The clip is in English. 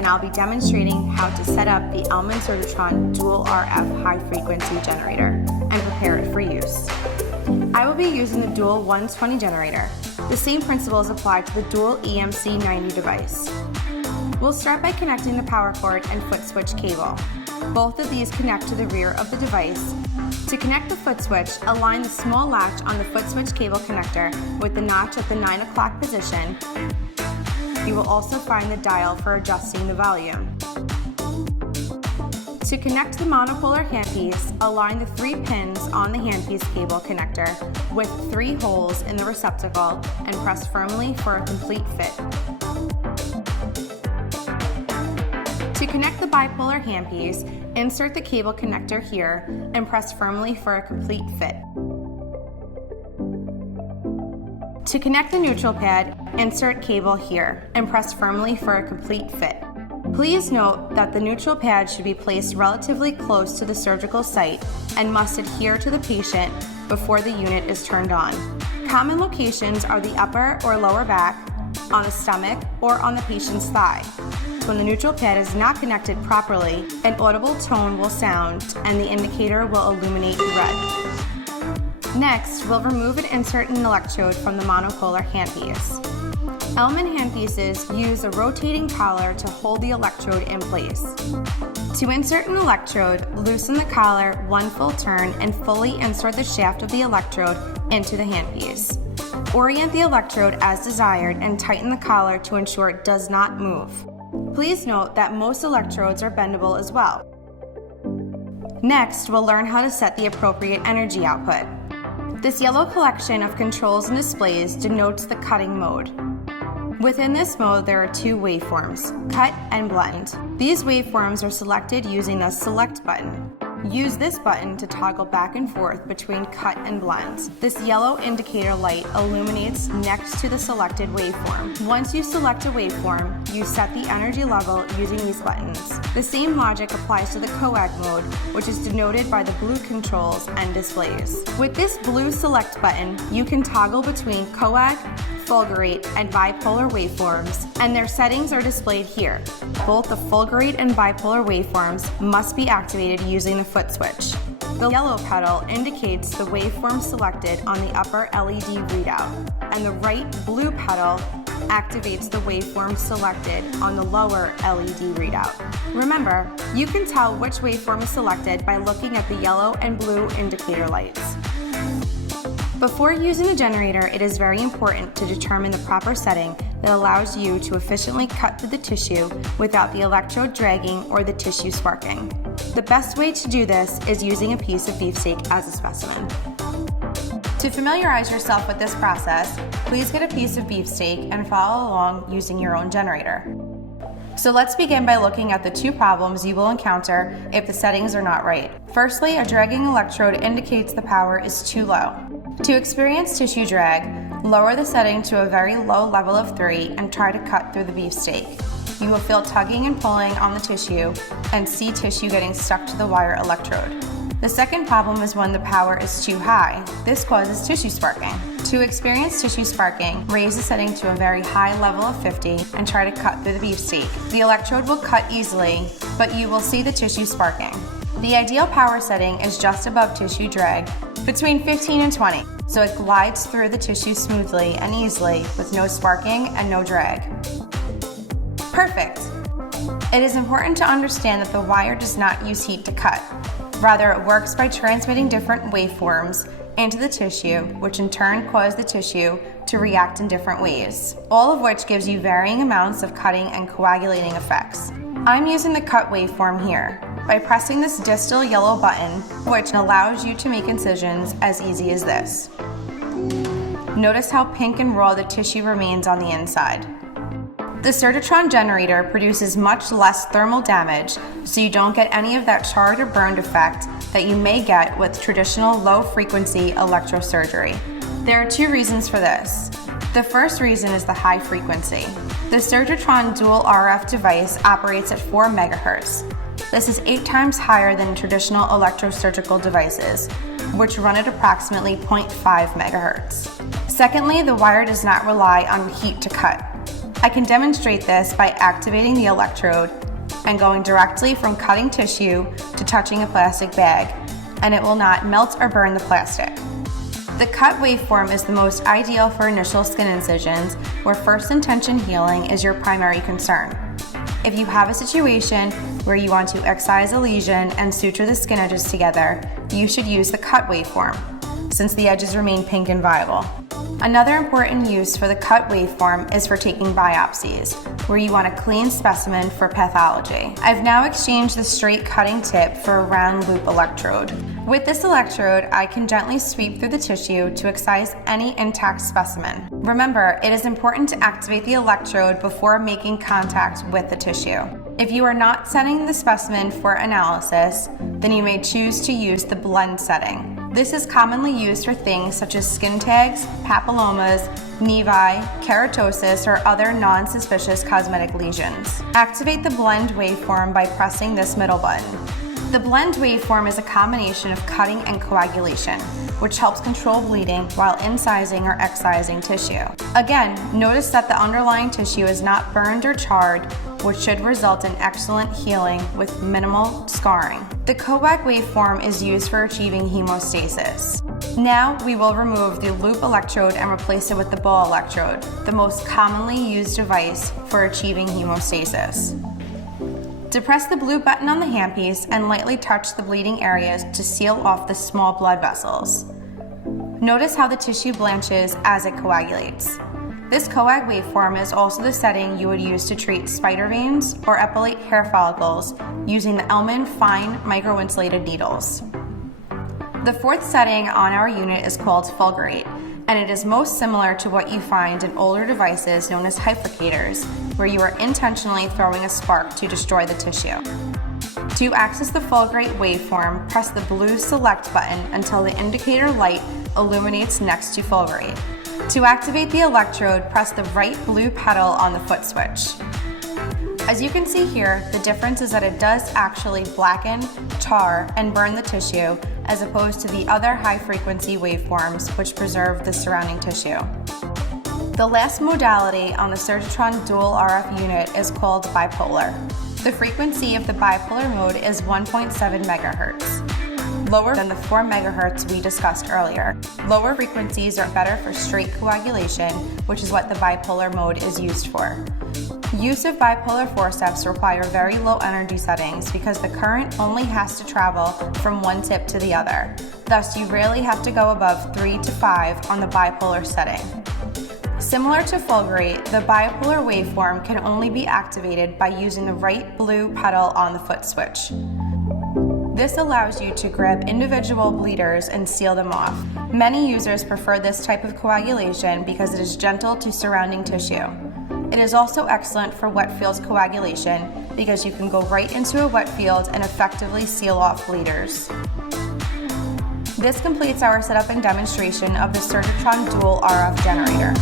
and I'll be demonstrating how to set up the Surgitron Dual RF high frequency generator and prepare it for use. I will be using the Dual 120 generator. The same principles apply to the Dual EMC 90 device. We'll start by connecting the power cord and foot switch cable. Both of these connect to the rear of the device. To connect the foot switch, align the small latch on the foot switch cable connector with the notch at the 9 o'clock position. You will also find the dial for adjusting the volume. To connect the monopolar handpiece, align the 3 pins on the handpiece cable connector with 3 holes in the receptacle and press firmly for a complete fit. To connect the bipolar handpiece, insert the cable connector here and press firmly for a complete fit. To connect the neutral pad, insert cable here and press firmly for a complete fit. Please note that the neutral pad should be placed relatively close to the surgical site and must adhere to the patient before the unit is turned on. Common locations are the upper or lower back, on the stomach, or on the patient's thigh. When the neutral pad is not connected properly, an audible tone will sound and the indicator will illuminate red. Next, we'll remove and insert an electrode from the monopolar handpiece. Elman handpieces use a rotating collar to hold the electrode in place. To insert an electrode, loosen the collar 1 full turn and fully insert the shaft of the electrode into the handpiece. Orient the electrode as desired and tighten the collar to ensure it does not move. Please note that most electrodes are bendable as well. Next, we'll learn how to set the appropriate energy output. This yellow collection of controls and displays denotes the cutting mode. Within this mode, there are 2 waveforms, cut and blend. These waveforms are selected using the select button. Use this button to toggle back and forth between cut and blend. This yellow indicator light illuminates next to the selected waveform. Once you select a waveform, you set the energy level using these buttons. The same logic applies to the Coag mode, which is denoted by the blue controls and displays. With this blue select button, you can toggle between Coag, Fulgerate, and Bipolar waveforms, and their settings are displayed here. Both the Fulgerate and Bipolar waveforms must be activated using the foot switch. The yellow pedal indicates the waveform selected on the upper LED readout, and the right blue pedal activates the waveform selected on the lower LED readout. Remember, you can tell which waveform is selected by looking at the yellow and blue indicator lights. Before using the generator, it is very important to determine the proper setting that allows you to efficiently cut through the tissue without the electrode dragging or the tissue sparking. The best way to do this is using a piece of beefsteak as a specimen. To familiarize yourself with this process, please get a piece of beefsteak and follow along using your own generator. So let's begin by looking at the 2 problems you will encounter if the settings are not right. Firstly, a dragging electrode indicates the power is too low. To experience tissue drag, lower the setting to a very low level of 3 and try to cut through the beefsteak. You will feel tugging and pulling on the tissue and see tissue getting stuck to the wire electrode. The second problem is when the power is too high. This causes tissue sparking. To experience tissue sparking, raise the setting to a very high level of 50 and try to cut through the beefsteak. The electrode will cut easily, but you will see the tissue sparking. The ideal power setting is just above tissue drag, between 15 and 20, so it glides through the tissue smoothly and easily with no sparking and no drag. Perfect! It is important to understand that the wire does not use heat to cut. Rather, it works by transmitting different waveforms into the tissue, which in turn cause the tissue to react in different ways, all of which gives you varying amounts of cutting and coagulating effects. I'm using the cut waveform here by pressing this distal yellow button, which allows you to make incisions as easy as this. Notice how pink and raw the tissue remains on the inside. The Surgitron generator produces much less thermal damage, so you don't get any of that charred or burned effect that you may get with traditional low-frequency electrosurgery. There are 2 reasons for this. The first reason is the high frequency. The Surgitron Dual RF device operates at 4 MHz. This is 8 times higher than traditional electrosurgical devices, which run at approximately 0.5 MHz. Secondly, the wire does not rely on heat to cut. I can demonstrate this by activating the electrode and going directly from cutting tissue to touching a plastic bag, and it will not melt or burn the plastic. The cut waveform is the most ideal for initial skin incisions where first intention healing is your primary concern. If you have a situation where you want to excise a lesion and suture the skin edges together, you should use the cut waveform, since the edges remain pink and viable. Another important use for the cut waveform is for taking biopsies, where you want a clean specimen for pathology. I've now exchanged the straight cutting tip for a round loop electrode. With this electrode, I can gently sweep through the tissue to excise any intact specimen. Remember, it is important to activate the electrode before making contact with the tissue. If you are not setting the specimen for analysis, then you may choose to use the blend setting. This is commonly used for things such as skin tags, papillomas, nevi, keratosis, or other non-suspicious cosmetic lesions. Activate the blend waveform by pressing this middle button. The blend waveform is a combination of cutting and coagulation, which helps control bleeding while incising or excising tissue. Again, notice that the underlying tissue is not burned or charred, which should result in excellent healing with minimal scarring. The Coag waveform is used for achieving hemostasis. Now we will remove the loop electrode and replace it with the ball electrode, the most commonly used device for achieving hemostasis. Depress the blue button on the handpiece and lightly touch the bleeding areas to seal off the small blood vessels. Notice how the tissue blanches as it coagulates. This Coag waveform is also the setting you would use to treat spider veins or epilate hair follicles using the Elman fine microinsulated needles. The fourth setting on our unit is called Fulgerate, and it is most similar to what you find in older devices known as hyplicators, where you are intentionally throwing a spark to destroy the tissue. To access the Fulgerate waveform, press the blue select button until the indicator light illuminates next to Fulgerate. To activate the electrode, press the right blue pedal on the foot switch. As you can see here, the difference is that it does actually blacken, tar, and burn the tissue, as opposed to the other high-frequency waveforms which preserve the surrounding tissue. The last modality on the Surgitron Dual RF unit is called Bipolar. The frequency of the bipolar mode is 1.7 MHz, lower than the 4 MHz we discussed earlier. Lower frequencies are better for straight coagulation, which is what the bipolar mode is used for. Use of bipolar forceps require very low energy settings because the current only has to travel from one tip to the other. Thus, you rarely have to go above 3 to 5 on the bipolar setting. Similar to Fulgerate, the bipolar waveform can only be activated by using the right blue pedal on the foot switch. This allows you to grab individual bleeders and seal them off. Many users prefer this type of coagulation because it is gentle to surrounding tissue. It is also excellent for wet field coagulation because you can go right into a wet field and effectively seal off bleeders. This completes our setup and demonstration of the Surgitron Dual RF generator.